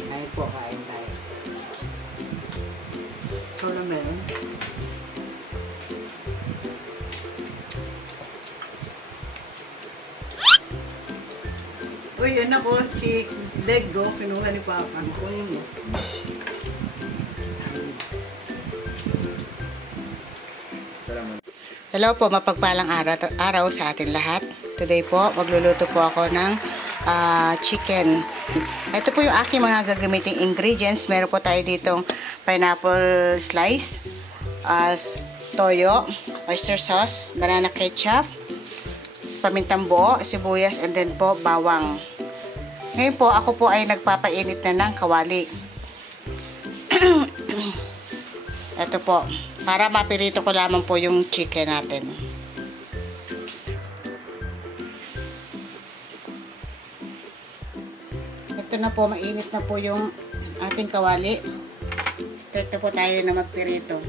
Kain po, kain tayo. Ito na meron. Uy, yan ako, si leg do, kinuha ni Papa. Kunin mo. Hello po, mapagpalang araw sa atin lahat. Today po, magluluto po ako ng chicken. Ito po yung aking mga gagamiting ingredients. Meron po tayo ditong pineapple slice, toyo, oyster sauce, banana ketchup, pamintang buo, sibuyas, and then po bawang. Ngayon po, ako po ay nagpapainit na ng kawali. Ito po, para mapirito ko lamang po yung chicken natin. Ito na po, mainit na po yung ating kawali. Start na po tayo na magpirito.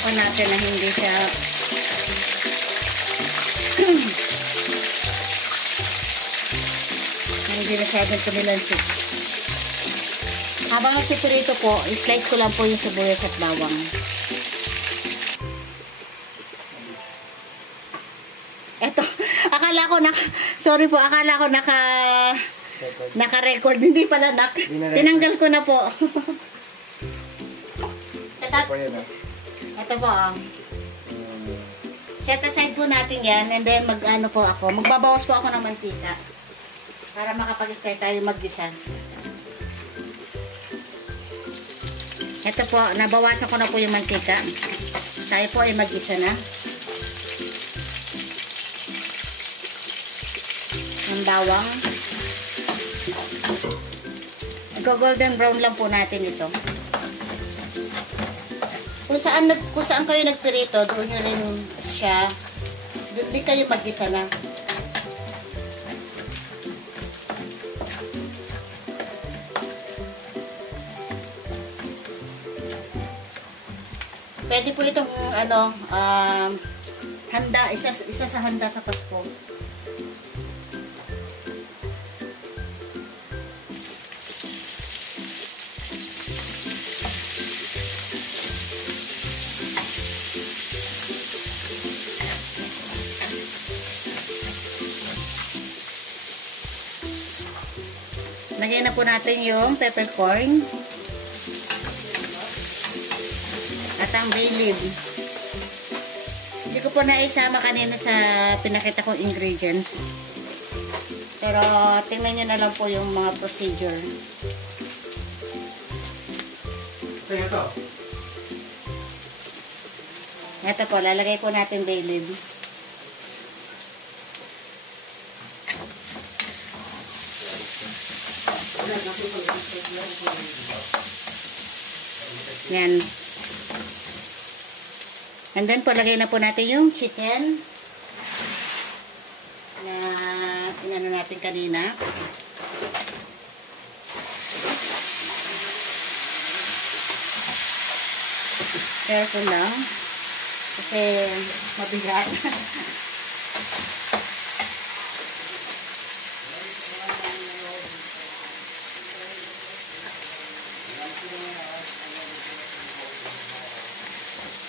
Ako natin na hindi siya hindi masyadong tumilansik. Habang nagpipirito po, slice ko lang po yung sibuyas at bawang. Eto, akala ko sorry po, akala ko naka-record. Hindi pala tinanggal ko na po. Ito po, set aside po natin yan, and then magbabawas po ako ng mantika para makapag-start tayo maggisa. Ito po, nabawasan ko na po yung mantika. Tayo po ay maggisa na. Ang bawang. Golden brown lang po natin ito. Kung saan kayo nagpirito, doon nyo rin siya. Doon din kayo maggisa na. Pwede po itong handa, isa sa handa sa Pasko. Lagyan na po natin yung peppercorn at ang bay leaf. Hindi ko po naisama kanina sa pinakita kong ingredients. Pero tingnan nyo na lang po yung mga procedure. Ito po, lalagay po natin bay leaf. Yan. And then po, lagay na po natin yung chicken na inano natin kanina. Careful lang kasi mabigat.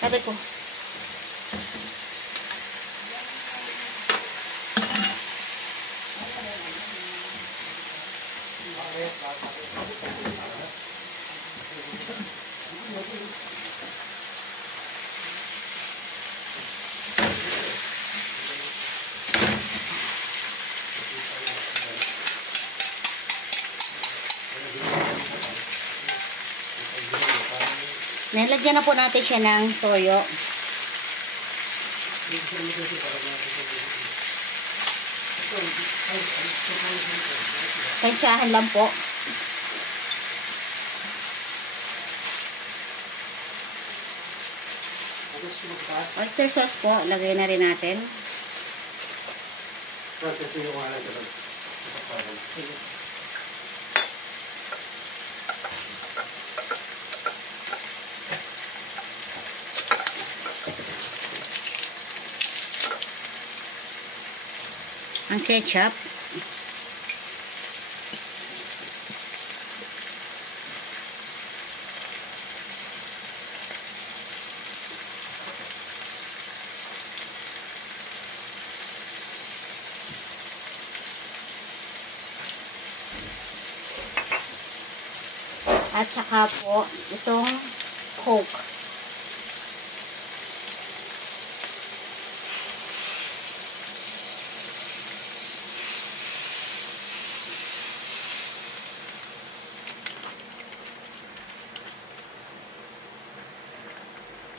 Sabi ko. Nilagyan na po natin siya ng toyo. Tansyahan lang po. Oyster sauce po, lagay na rin natin. ang ketchup. At saka po, itong Coke.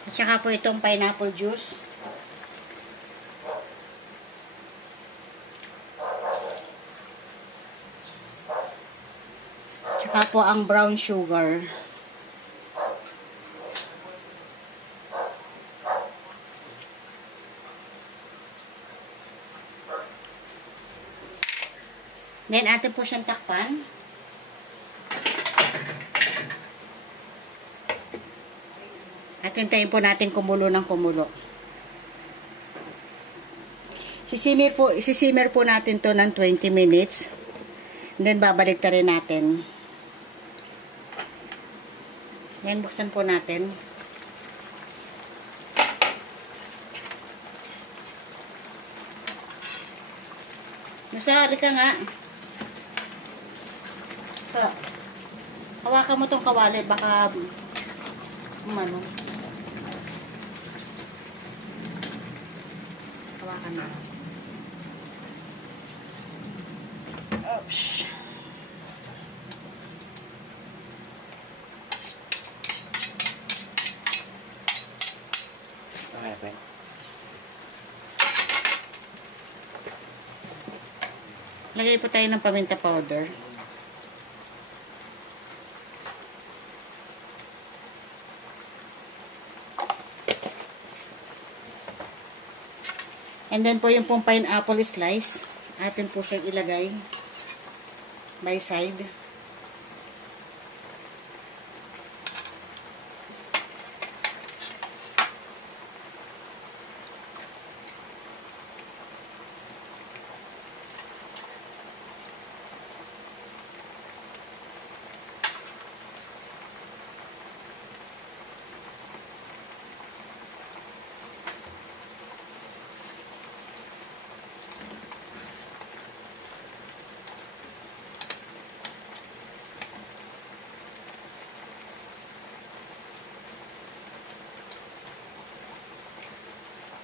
At saka po itong pineapple juice. Saka po ang brown sugar. Then, atin po siyang takpan. At hintayin po natin kumulo ng kumulo. Isisimmer po natin to ng 20 minutes. And then, babalik na rin natin. Yan, buksan po natin. Masari ka nga. So, hawakan mo tong kawali, baka ano. Hawakan mo. Oops. Okay. Lagay po tayo ng paminta powder. And then po yung pong pineapple slice, atin po siyang ilagay by side.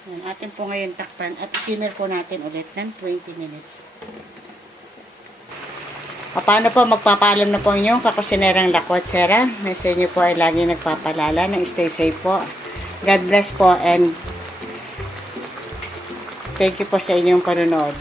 Yan, atin po ngayon takpan at simmer po natin ulit ng 20 minutes. Paano po magpapaalam na po inyong kakusinerang Lakwat Sera? Na sa inyo po ay lagi nagpapalala na stay safe po. God bless po and thank you po sa inyong panonood.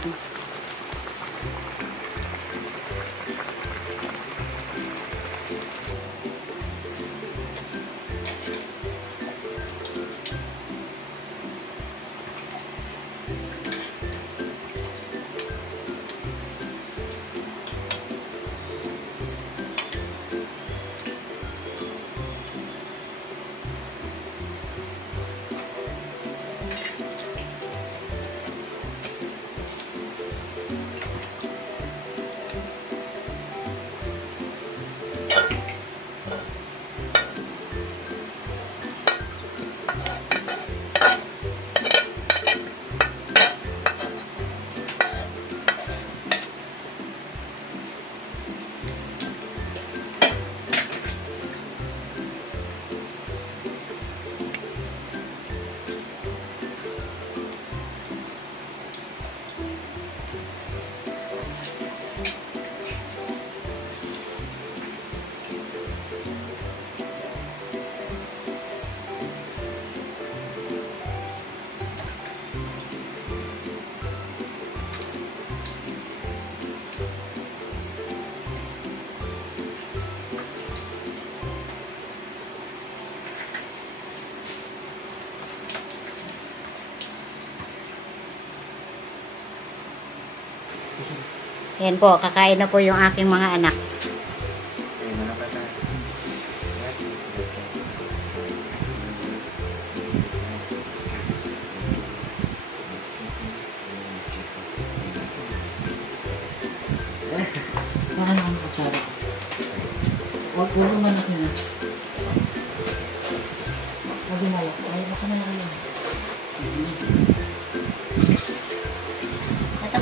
Yan po, kakain na po yung aking mga anak.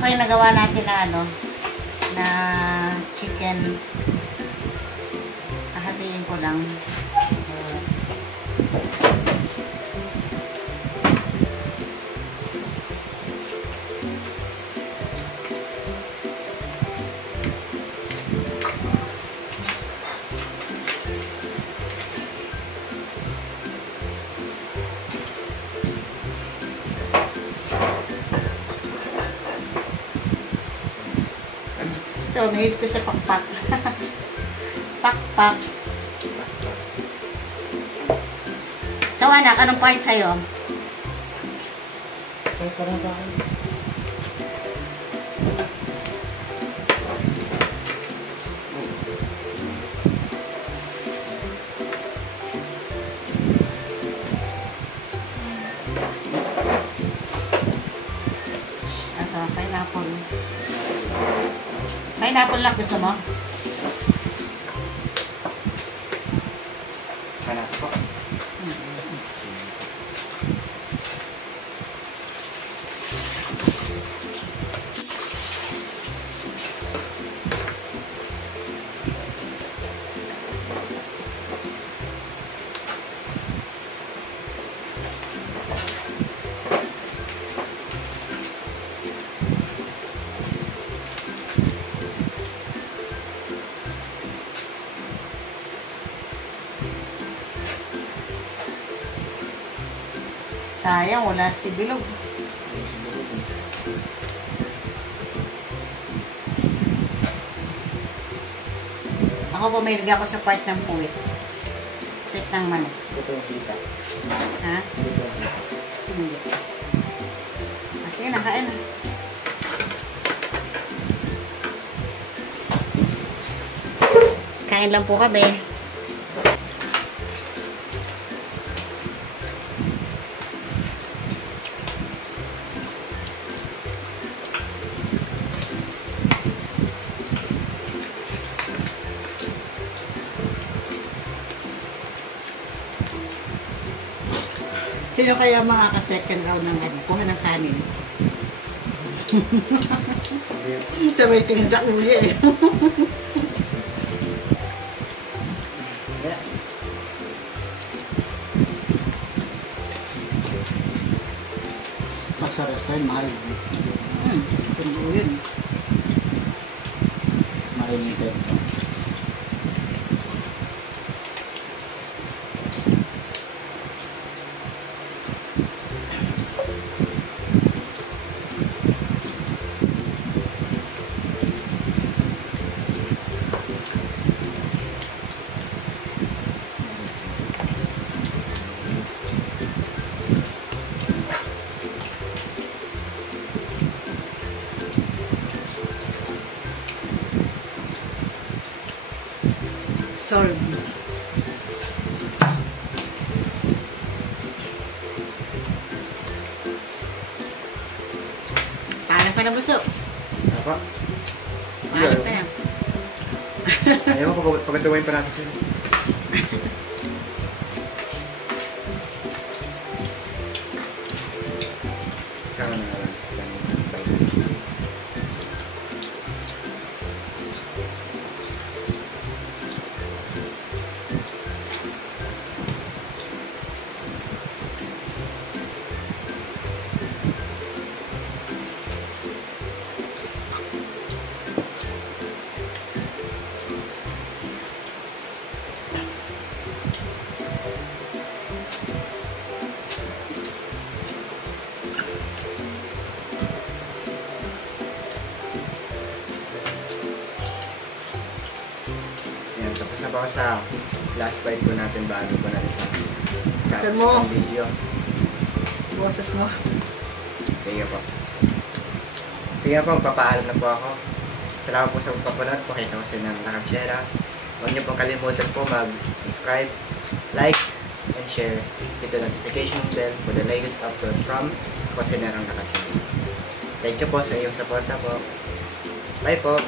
pa yung nagawa natin na ano, na chicken. Hahatiin ko lang. Ito, mahilig ko sa pakpak. Pakpak. Ito, anak, anong part sa'yo? Parang sa akin. Ito, pineapple. Pineapple lang gusto mo? Hanap po. Sayang, wala si Bilog. Ako pumilig ako sa part ng puwit. Puwit ng manok. Ito yung kita. Ha? Ito yung kita. Hindi. Kasi nakain na. Kain lang po kami. Sino kaya makaka-second round ng ano? Kuha ng kanin. Sabay tingin sa uli eh. Pag sa restaurant, mahal. Kundo yun. Marinated. Solve. Paano ka na buso? Apa? Paano ka na? Ayaw ko, pagkatuwain pa natin sila. Saka na lang. Yan, tapos na ba ako sa last bite po natin bago po natin Saan mo? ang video. Boses mo. Sige po. Sige po, magpapaalam na po ako. Salamat po sa pagpapanood po kay Kasi ng Lakapsyera. Huwag niyo pong kalimutan po mag-subscribe, like, and share. Hit the notification bell for the latest upload from Kasi ng Lakapsyera. Thank you po sa iyong suporta po. Bye po!